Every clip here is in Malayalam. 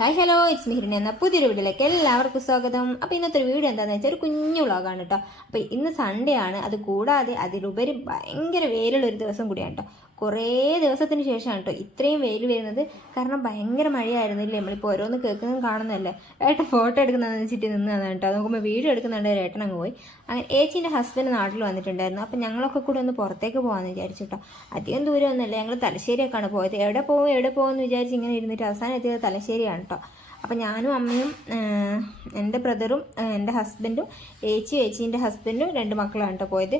ഹായ് ഹലോ ഇറ്റ്സ് മിഹിറിൻ എന്ന പുതിയൊരു വീഡിയോയിലേക്ക് എല്ലാവർക്കും സ്വാഗതം. അപ്പോൾ ഇന്നത്തെ ഒരു വീഡിയോ എന്താണെന്ന് വെച്ചാൽ ഒരു കുഞ്ഞു വ്ളോഗാണ് കേട്ടോ അപ്പോൾ ഇന്ന് സൺഡേ ആണ്. അത് കൂടാതെ അതിലുപരി ഭയങ്കര വെയിലുള്ള ഒരു ദിവസം കൂടിയാണ് കേട്ടോ കുറേ ദിവസത്തിന് ശേഷമാണ് കേട്ടോ ഇത്രയും വെയിൽ വരുന്നത്. കാരണം ഭയങ്കര മഴയായിരുന്നില്ലേ? നമ്മളിപ്പോൾ ഓരോന്ന് കേൾക്കുന്നതും കാണുന്നതല്ലേ? ഏട്ടൻ ഫോട്ടോ എടുക്കുന്നതെന്ന് വെച്ചിട്ട് നിന്നതാണ് കേട്ടോ. നോക്കുമ്പോൾ വീഡിയോ എടുക്കുന്നുണ്ട് ഏട്ടൻ പോയി. അങ്ങനെ ഏച്ചീന്റെ ഹസ്ബൻഡ് നാട്ടിൽ വന്നിട്ടുണ്ടായിരുന്നു. അപ്പോൾ ഞങ്ങളൊക്കെ കൂടെ ഒന്ന് പുറത്തേക്ക് പോകാമെന്ന് വിചാരിച്ചു കേട്ടോ. അധികം ദൂരമൊന്നുമല്ല. ഞങ്ങൾ തലശ്ശേരിയൊക്കെയാണ് പോയത്. എവിടെ പോകും എവിടെ പോകുമെന്ന് വിചാരിച്ച് ഇങ്ങനെ ഇരുന്നിട്ട് അവസാനം എത്തിയത് തലശ്ശേരിയാണ് കേട്ടോ. അപ്പം ഞാനും അമ്മയും എന്റെ ബ്രദറും എന്റെ ഹസ്ബൻഡും ഏച്ചി ഏച്ചീന്റെ ഹസ്ബൻഡും രണ്ട് മക്കളാണ് കേട്ടോ പോയത്.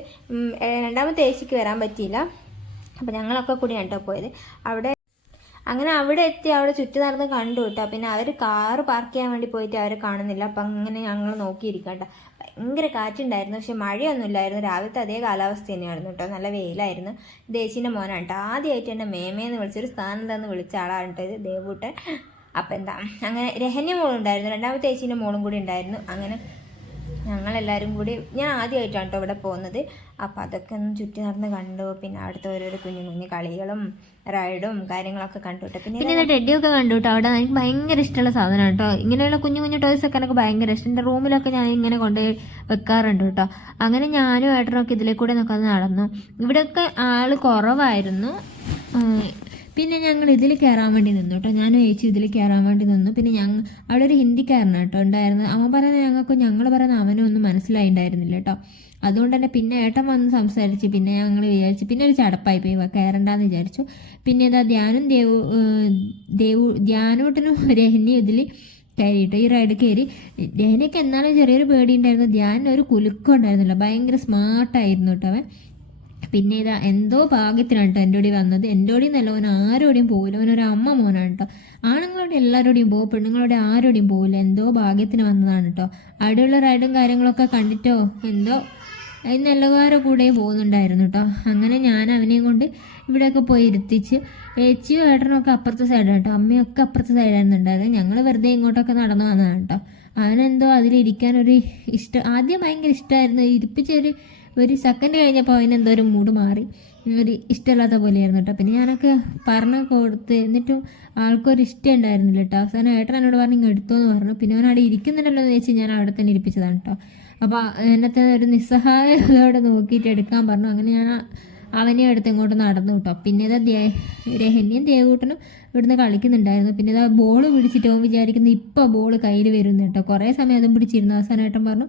രണ്ടാമത്തെ ഏച്ചിക്ക് വരാൻ പറ്റിയില്ല. അപ്പം ഞങ്ങളൊക്കെ കൂടിയാണ് കേട്ടോ പോയത്. അവിടെ അങ്ങനെ അവിടെ എത്തി അവിടെ ചുറ്റി നടന്ന് കണ്ടു കേട്ടോ പിന്നെ അവർ കാറ് പാർക്ക് ചെയ്യാൻ വേണ്ടി പോയിട്ട് അവർ കാണുന്നില്ല. അപ്പം അങ്ങനെ ഞങ്ങൾ നോക്കിയിരിക്കണ്ട ഭയങ്കര കാറ്റുണ്ടായിരുന്നു. പക്ഷെ മഴയൊന്നും ഇല്ലായിരുന്നു രാവിലത്തെ അതേ കാലാവസ്ഥ തന്നെയായിരുന്നു കേട്ടോ നല്ല വെയിലായിരുന്നു. ദേശീന്റെ മോനാണ് കേട്ടോ ആദ്യമായിട്ട് എന്നെ മേമേന്ന് വിളിച്ചൊരു സ്ഥാനം തന്ന് വിളിച്ച ആളാണ് കേട്ടോ ഇത് ദേവൂട്ടൻ. അപ്പം എന്താ? അങ്ങനെ രഹന്യ മോളുണ്ടായിരുന്നു. രണ്ടാമത്തെ ചേച്ചീന്റെ മോളും കൂടി ഉണ്ടായിരുന്നു. അങ്ങനെ ഞങ്ങളെല്ലാവരും കൂടി ഞാൻ ആദ്യമായിട്ടാണ് കേട്ടോ ഇവിടെ പോകുന്നത്. അപ്പോൾ അതൊക്കെ ഒന്ന് ചുറ്റി നടന്ന് കണ്ടു. പിന്നെ അവിടുത്തെ ഓരോരോ കുഞ്ഞു കുഞ്ഞു കളികളും റൈഡും കാര്യങ്ങളൊക്കെ കണ്ടു കേട്ടോ പിന്നെ പിന്നെ ടെഡിയൊക്കെ കണ്ടു കേട്ടോ അവിടെ എനിക്ക് ഭയങ്കര ഇഷ്ടമുള്ള സാധനമാണ് കേട്ടോ ഇങ്ങനെയുള്ള കുഞ്ഞു കുഞ്ഞു ടോയ്സ് ഒക്കെ എനിക്ക് ഭയങ്കര ഇഷ്ടം. എന്റെ റൂമിലൊക്കെ ഞാൻ ഇങ്ങനെ കൊണ്ടുപോയി വെക്കാറുണ്ട് കേട്ടോ അങ്ങനെ ഞാനും ഏട്ടനൊക്കെ ഇതിലെ കൂടെ ഒക്കെ നടന്നു. ഇവിടെയൊക്കെ ആൾ കുറവായിരുന്നു. പിന്നെ ഞങ്ങൾ ഇതിൽ കയറാൻ വേണ്ടി നിന്നു കേട്ടോ. ഞാനും ചേച്ചി ഇതിൽ കയറാൻ വേണ്ടി നിന്നു. പിന്നെ ഞങ്ങൾ അവിടെ ഒരു ഹിന്ദിക്കാരനാണ് കേട്ടോ ഉണ്ടായിരുന്നത്. അവൻ പറയുന്ന ഞങ്ങൾക്ക് ഞങ്ങൾ പറയുന്ന അവനും ഒന്നും മനസ്സിലായിണ്ടായിരുന്നില്ല കേട്ടോ. അതുകൊണ്ട് തന്നെ പിന്നെ ഏട്ടൻ വന്ന് സംസാരിച്ച് പിന്നെ ഞങ്ങൾ വിചാരിച്ചു പിന്നെ ഒരു ചടപ്പായി പോയി. കയറണ്ടെന്ന് വിചാരിച്ചു. പിന്നെ ഇതാ ധ്യാനും ദേവു ദേവു ധ്യാനൂട്ടനും രഹനിയും ഇതിൽ കയറിയിട്ട് ഈ റൈഡ് കയറി. രഹനയ്ക്ക് എന്നാലും ചെറിയൊരു പേടി ഉണ്ടായിരുന്നു ധ്യാനൊരു ഒരു കുലുക്കം ഉണ്ടായിരുന്നില്ല. ഭയങ്കര സ്മാർട്ടായിരുന്നു കേട്ടോ അവൻ. പിന്നെ ഇതാ എന്തോ ഭാഗ്യത്തിനാണ് കേട്ടോ എന്റെ കൂടി വന്നത്. എന്റെ കൂടി നല്ല ഓൻ ആരോടെയും പോകില്ല ഓനൊരു അമ്മ മോനാണ് കേട്ടോ ആണുങ്ങളോട് എല്ലാവരോടെയും പോകും പെണ്ണുങ്ങളോട് ആരോടെയും പോകില്ല എന്തോ ഭാഗ്യത്തിന് വന്നതാണ് കേട്ടോ അവിടെയുള്ള റൈഡും കാര്യങ്ങളൊക്കെ കണ്ടിട്ടോ? എന്തോ? ഇന്ന് എല്ലാവരും കൂടെ പോകുന്നുണ്ടായിരുന്നു കേട്ടോ അങ്ങനെ ഞാൻ അവനെയും കൊണ്ട് ഇവിടെയൊക്കെ പോയി ഇരുത്തിച്ച് ഏച്ചിയും ഏട്ടനും ഒക്കെ അപ്പുറത്തെ സൈഡാണ് കേട്ടോ അമ്മയൊക്കെ അപ്പുറത്തെ സൈഡായിരുന്നു ഉണ്ടായിരുന്നത്. ഞങ്ങൾ വെറുതെ ഇങ്ങോട്ടൊക്കെ നടന്നു വന്നതാണ് കേട്ടോ അവനെന്തോ അതിലിരിക്കാൻ ഒരു ഇഷ്ടം ആദ്യം ഭയങ്കര ഇഷ്ടമായിരുന്നു. ഇരിപ്പിച്ചൊരു ഒരു സെക്കൻഡ് കഴിഞ്ഞപ്പോൾ അതിനെന്തോ ഒരു മൂഡ് മാറി. ഒരു ഇഷ്ടമില്ലാത്ത പോലെയായിരുന്നു കേട്ടോ. പിന്നെ ഞാനൊക്കെ പറഞ്ഞു കൊടുത്ത് എന്നിട്ടും ആൾക്കൊരു ഇഷ്ടം ഉണ്ടായിരുന്നില്ല കേട്ടോ. അവസാനം ഏട്ടൻ എന്നോട് പറഞ്ഞു ഇങ്ങ് എടുത്തോന്ന് പറഞ്ഞു. പിന്നെ അവൻ അവിടെ ഇരിക്കുന്നുണ്ടല്ലോ എന്ന് വെച്ച് ഞാൻ അവിടെ തന്നെ ഇരിപ്പിച്ചതാണ് കേട്ടോ. അപ്പോൾ എന്നത്തെ ഒരു നിസ്സഹായതയോടെ നോക്കിയിട്ട് എടുക്കാൻ പറഞ്ഞു. അങ്ങനെ ഞാൻ അവനെ അടുത്ത് ഇങ്ങോട്ട് നടന്നു കിട്ടോ. പിന്നെ ഇതാ ദേ രഹന്യം ദേവൂട്ടനും ഇവിടുന്ന് കളിക്കുന്നുണ്ടായിരുന്നു. പിന്നെ ഇതാ ബോൾ പിടിച്ചിട്ട് അവൻ വിചാരിക്കുന്നത് ഇപ്പോൾ ബോൾ കയ്യിൽ വരുന്നു കേട്ടോ. കുറേ സമയം അതും പിടിച്ചിരുന്നു. അവസാനമായിട്ടും പറഞ്ഞു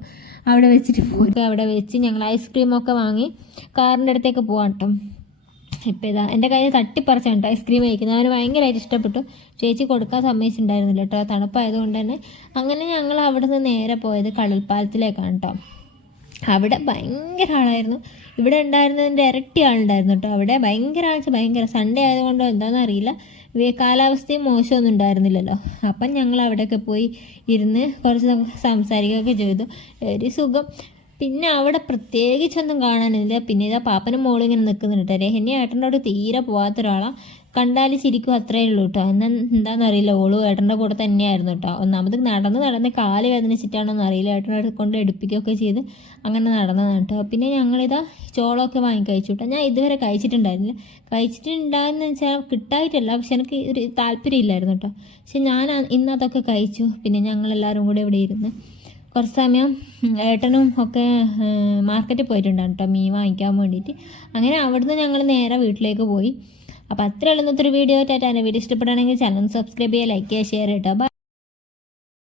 അവിടെ വെച്ചിട്ട് പോയി അവിടെ വെച്ച് ഞങ്ങൾ ഐസ്ക്രീമൊക്കെ വാങ്ങി കാറിന്റെ അടുത്തേക്ക് പോകാം കേട്ടോ. ഇപ്പം ഇതാ എന്റെ കയ്യിൽ തട്ടിപ്പറിച്ചാണ് കേട്ടോ ഐസ്ക്രീം കഴിക്കുന്നത്. അവന് ഭയങ്കരമായിട്ട് ഇഷ്ടപ്പെട്ടു. ചേച്ചി കൊടുക്കാൻ സമ്മതിച്ചിട്ടുണ്ടായിരുന്നില്ല കേട്ടോ. തണുപ്പായതുകൊണ്ട് തന്നെ. അങ്ങനെ ഞങ്ങൾ അവിടെ നിന്ന് നേരെ പോയത് കടൽപ്പാലത്തിലേക്കാണ് കേട്ടോ. അവിടെ ഭയങ്കര ആളായിരുന്നു. ഇവിടെ ഉണ്ടായിരുന്നതിന്റെ ഇരട്ടി ആളുണ്ടായിരുന്നു കേട്ടോ. അവിടെ ഭയങ്കര ആഴ്ച ഭയങ്കര സൺഡേ ആയതുകൊണ്ടോ എന്താണെന്ന് അറിയില്ല. കാലാവസ്ഥയും മോശമൊന്നും ഉണ്ടായിരുന്നില്ലല്ലോ. അപ്പം ഞങ്ങൾ അവിടെയൊക്കെ പോയി ഇരുന്ന് കുറച്ച് നമുക്ക് സംസാരിക്കുകയൊക്കെ ചെയ്തു. ഒരു സുഖം. പിന്നെ അവിടെ പ്രത്യേകിച്ചൊന്നും കാണാനില്ല. പിന്നെ ഇതാ പാപ്പനും മോളും ഇങ്ങനെ നിൽക്കുന്നുണ്ട് കേട്ടോ. രഹന്യ ഏട്ടന്റെ അവിടെ തീരെ പോകാത്ത ഒരാളാണ് കണ്ടാൽ ശരിക്കും അത്രയേ ഉള്ളൂ കേട്ടോ. എന്നാ എന്താണെന്ന് അറിയില്ല. ഓളു ഏട്ടന്റെ കൂടെ തന്നെയായിരുന്നു കേട്ടോ. ഒന്നാമത് നടന്ന് നടന്ന് കാൽ വേദനിച്ചിട്ടാണോന്ന് അറിയില്ല. ഏട്ടനോട് കൊണ്ട് എടുപ്പിക്കുകയൊക്കെ ചെയ്ത് അങ്ങനെ നടന്നതാണ് കേട്ടോ. പിന്നെ ഞങ്ങളിതാ ചോളമൊക്കെ വാങ്ങി കഴിച്ചു കേട്ടോ. ഞാൻ ഇതുവരെ കഴിച്ചിട്ടുണ്ടായിരുന്നില്ല. കഴിച്ചിട്ടുണ്ടായെന്ന് വെച്ചാൽ കിട്ടായിട്ടല്ല. പക്ഷെ എനിക്ക് ഒരു താല്പര്യമില്ലായിരുന്നു കേട്ടോ. പക്ഷെ ഞാൻ ഇന്നതൊക്കെ കഴിച്ചു. പിന്നെ ഞങ്ങളെല്ലാവരും കൂടെ ഇവിടെ ഇരുന്ന് കുറച്ച് സമയം ഏട്ടനും ഒക്കെ മാർക്കറ്റിൽ പോയിട്ടുണ്ടാകും കേട്ടോ മീൻ വാങ്ങിക്കാൻ വേണ്ടിയിട്ട്. അങ്ങനെ അവിടുന്ന് ഞങ്ങൾ നേരെ വീട്ടിലേക്ക് പോയി. അപ്പോൾ അത്രയുള്ള ഇന്നത്തെ ഒരു വീഡിയോ എന്റെ വീഡിയോ ഇഷ്ടപ്പെടുകയാണെങ്കിൽ ചാനൽ സബ്സ്ക്രൈബ് ചെയ്യുക ലൈക്ക് ചെയ്യുക ഷെയർ ചെയ്യട്ടോ ബൈ